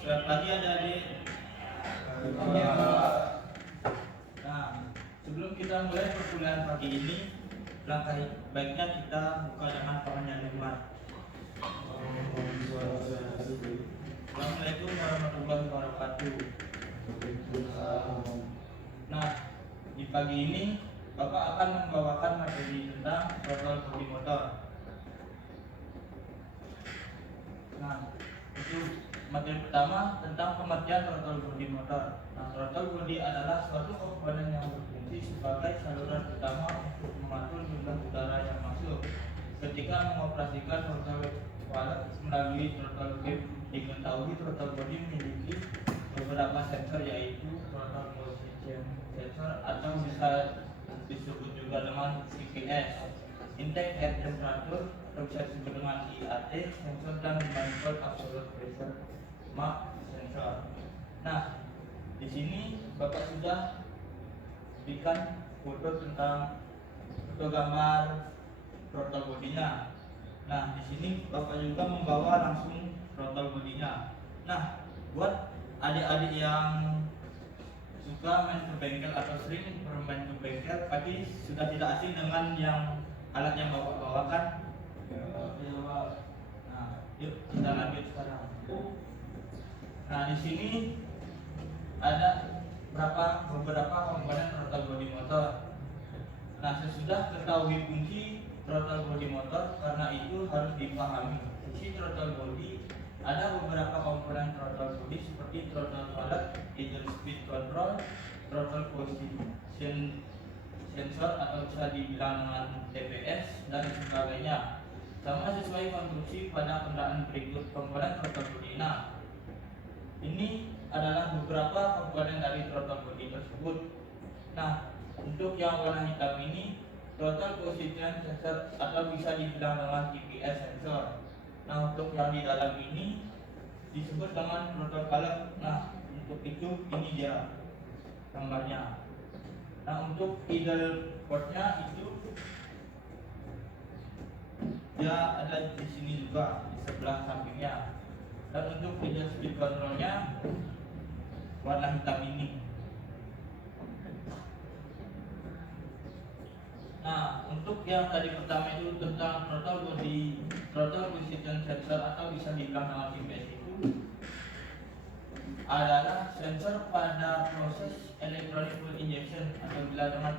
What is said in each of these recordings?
Selamat pagi adik-adik. Nah, sebelum kita mulai perkuliahan pagi ini, langkah baiknya kita buka dengan penyanyian. Assalamualaikum warahmatullahi wabarakatuh. Nah, di pagi ini Bapak akan membawakan materi tentang throttle body motor. Nah, itu materi pertama tentang pengertian throttle body motor. Nah, throttle body adalah suatu komponen yang berfungsi sebagai saluran utama untuk mengatur jumlah udara yang masuk. Ketika mengoperasikan throttle valve melalui throttle valve, diketahui throttle body memiliki beberapa sensor, yaitu throttle position sensor atau bisa disebut juga dengan CPS, intake air temperature, atau bisa disebut dengan IAT sensor, dan manifold absolute pressure mark sensor. Nah, di sini Bapak sudah berikan foto gambar throttle bodinya. Nah, di sini Bapak juga membawa langsung throttle bodinya. Nah, buat adik-adik yang suka main ke bengkel atau sering bermain ke bengkel, pasti sudah tidak asing dengan alat yang Bapak bawakan. Nah, yuk kita lanjut sekarang. Nah, di sini ada beberapa komponen throttle body motor. Nah, sesudah ketahui fungsi throttle body motor, karena itu harus dipahami fungsi throttle body. Ada beberapa komponen throttle body seperti throttle valve, idle speed control, throttle position sensor atau bisa dibilang dengan TPS dan sebagainya. Sama sesuai konstruksi pada kendaraan berikut komponen throttle body. Nah, ini adalah beberapa komponen dari throttle body tersebut. Nah, untuk yang warna hitam ini throttle position sensor atau bisa dibilang dengan TPS sensor. Nah, untuk yang di dalam ini disebut dengan throttle valve. Nah, untuk itu ini dia gambarnya. Nah, untuk idle portnya itu dia ada di sini juga di sebelah sampingnya. Dan untuk idle speed controlnya warna hitam ini. Nah, untuk yang tadi pertama itu tentang throttle position sensor atau bisa dibilang dengan TPS itu adalah sensor pada proses electronic fuel injection atau bila dengan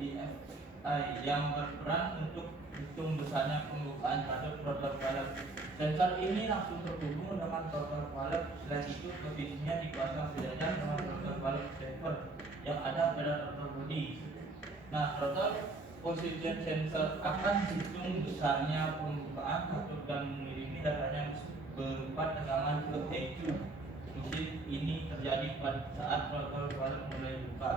EFI yang berperan untuk hitung besarnya pembukaan katup throttle valve. Sensor ini langsung terhubung dengan throttle valve. Selain itu posisinya dipasang sejajar dengan throttle valve lever yang ada pada throttle body. Nah, throttle position sensor akan hitung besarnya pembukaan katup dan mengirimi datanya berupa tegangan ke EQ. Mesin ini terjadi pada saat throttle valve mulai buka.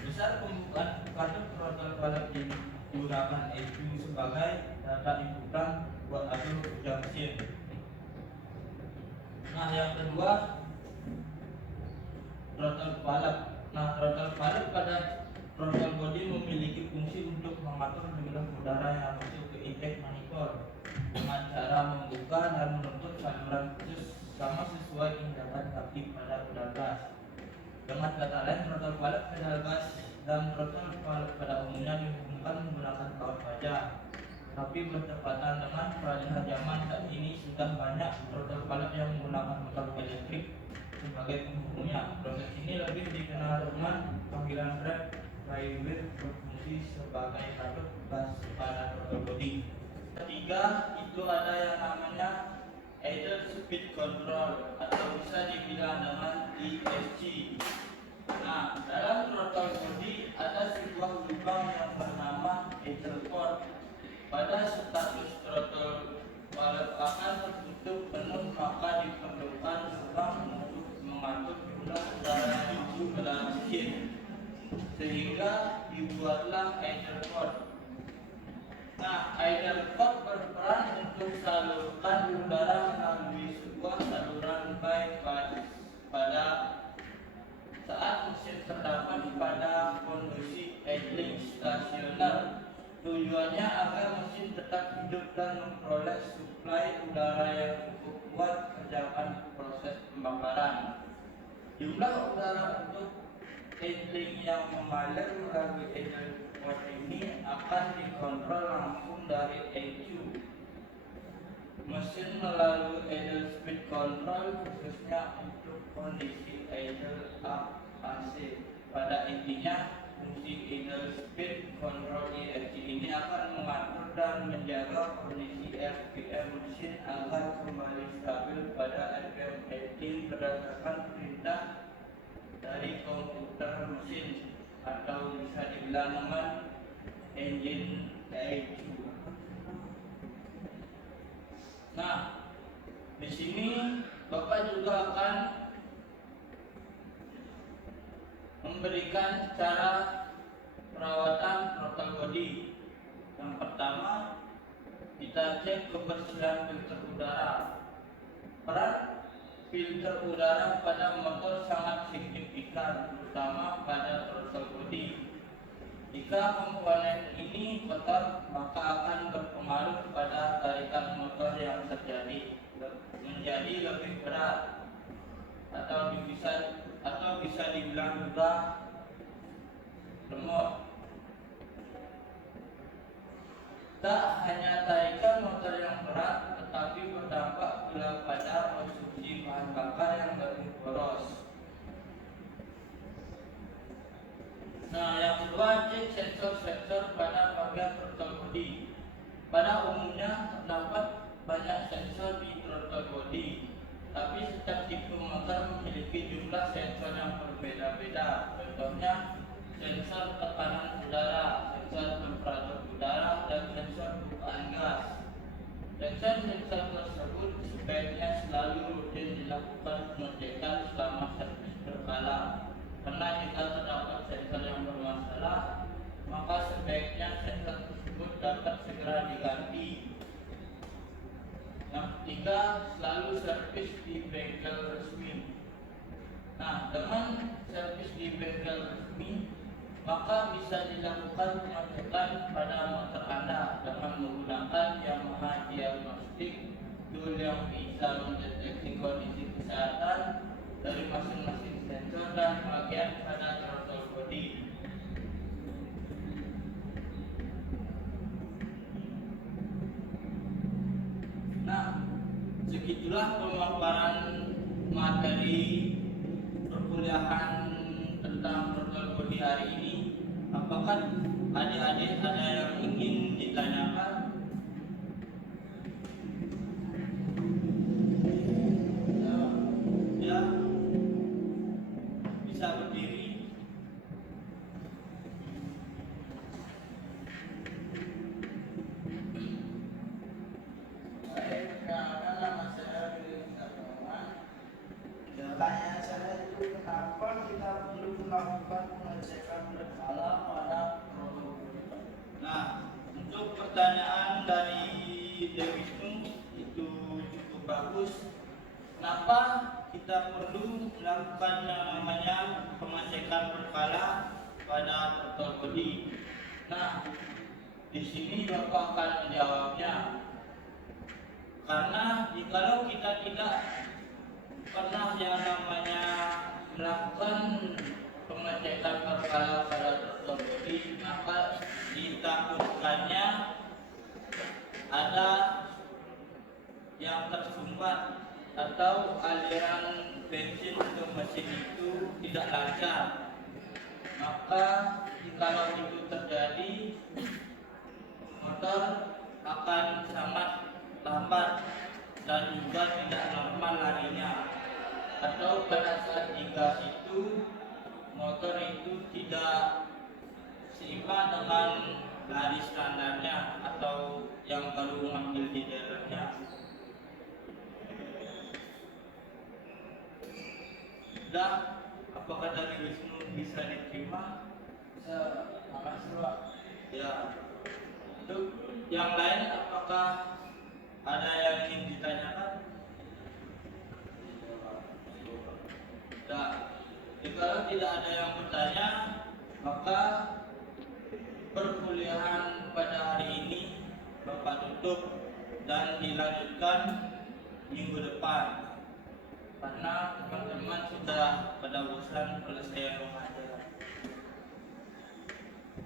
Besar pembukaan katup throttle valve digunakan EQ sebagai data inputan buat atur kerja mesin. Nah, yang kedua throttle valve. Nah, throttle valve pada throttle body memiliki fungsi untuk mengatur jumlah udara yang masuk ke intake manifold dengan cara membuka dan menutup saluran khusus sama sesuai tindakan kaki pada pedal gas. Dengan kata lain, throttle valve, pedal gas, dan throttle valve pada umumnya dihubungkan menggunakan kawat baja. Tapi bertepatan dengan peralihan zaman saat ini sudah banyak throttle valve yang menggunakan motor elektrik sebagai penghubungnya. Proses ini lebih dikenal dengan panggilan drive flywheel, berfungsi sebagai katup gas pada throttle body. Ketiga, itu ada yang namanya idle speed control atau bisa dibilang dengan ESC. Nah, dalam throttle body ada sebuah lubang yang bernama idle port. Pada status throttle valve akan tertutup penuh, maka diperlukan lubang untuk mengatur jumlah udara yang masuk ke dalam mesin, sehingga dibuatlah idle port. Nah, idle port berperan untuk salurkan udara melalui sebuah saluran pipe pada saat mesin terdapat pada kondisi idling stasioner. Tujuannya agar mesin tetap hidup dan memperoleh suplai udara yang cukup kuat mengerjakan proses pembakaran. Jumlah udara untuk idling yang mengalir melalui idle pot ini akan dikontrol langsung dari ECU mesin melalui idle speed control, khususnya untuk kondisi idle AC. Pada intinya, fungsi idle speed control ESC ini akan mengatur dan menjaga kondisi RPM mesin agar kembali stabil pada RPM idling berdasarkan perintah dari komputer mesin, atau bisa dibilang dengan engine ECU. Nah, di sini Bapak juga akan memberikan cara perawatan throttle body. Yang pertama, kita cek kebersihan filter udara. Peran filter udara pada motor sangat signifikan, terutama pada throttle body. Jika komponen ini kotor, maka akan berpengaruh pada tarikan motor yang terjadi menjadi lebih berat, atau bisa dibilang juga lemot. Tak hanya tarikan motor yang berat, tetapi berdampak pula pada konsumsi bahan bakar yang lebih boros. Nah, yang kedua, cek sensor-sensor pada bagian throttle body. Pada umumnya terdapat banyak sensor di throttle body, tapi setiap tipe motor memiliki jumlah sensor yang berbeda-beda. Contohnya, sensor tekanan udara, sensor temperatur udara, dan sensor bukaan gas. Sensor-sensor tersebut sebaiknya selalu rutin dilakukan pengecekan selama servis berkala. Karena jika terdapat sensor yang bermasalah, maka sebaiknya sensor tersebut dapat segera diganti. Yang ketiga, selalu servis di bengkel resmi. Nah, dengan servis di bengkel resmi, maka bisa dilakukan pengecekan pada motor Anda dengan menggunakan Yamaha Diagnostic Tool yang bisa mendeteksi kondisi kesehatan dari masing-masing sensor dan bagian pada throttle body. Nah, segitulah pemaparan materi perkuliahan tentang throttle body hari ini. Apakah adik-adik ada yang ingin ditanyakan? Ya, bisa berdiri. Saya perkenalkan, nama saya William Sabawan. Pertanyaan saya itu, kenapa kita perlu melakukan pengecekan berkala pada throttle body? Nah, untuk pertanyaan dari Dewisnu itu cukup bagus. Kenapa kita perlu melakukan yang namanya pengecekan berkala pada throttle body? Nah, di sini Bapak akan menjawabnya. Karena jikalau kita tidak pernah yang namanya melakukan pengecekan berkala pada throttle body, maka ditakutkannya ada yang tersumbat atau aliran bensin ke mesin itu tidak lancar. Maka jikalau itu terjadi, motor akan sangat lambat dan juga tidak normal larinya. Atau pada saat digas itu, motor itu tidak seimbang dengan lari standarnya atau yang baru mengambil di dalamnya. Sudah, apakah dari Wisnu bisa diterima? Bisa, makasih Pak. Ya. Untuk yang lain, apakah ada yang ingin ditanyakan? Nah, jika tidak ada yang bertanya, maka perkuliahan pada hari ini Bapak tutup dan dilanjutkan minggu depan. karena teman-teman sudah pada bosan kalau saya mengajar.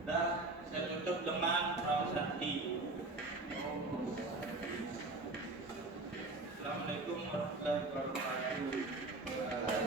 Dah, saya tutup dengan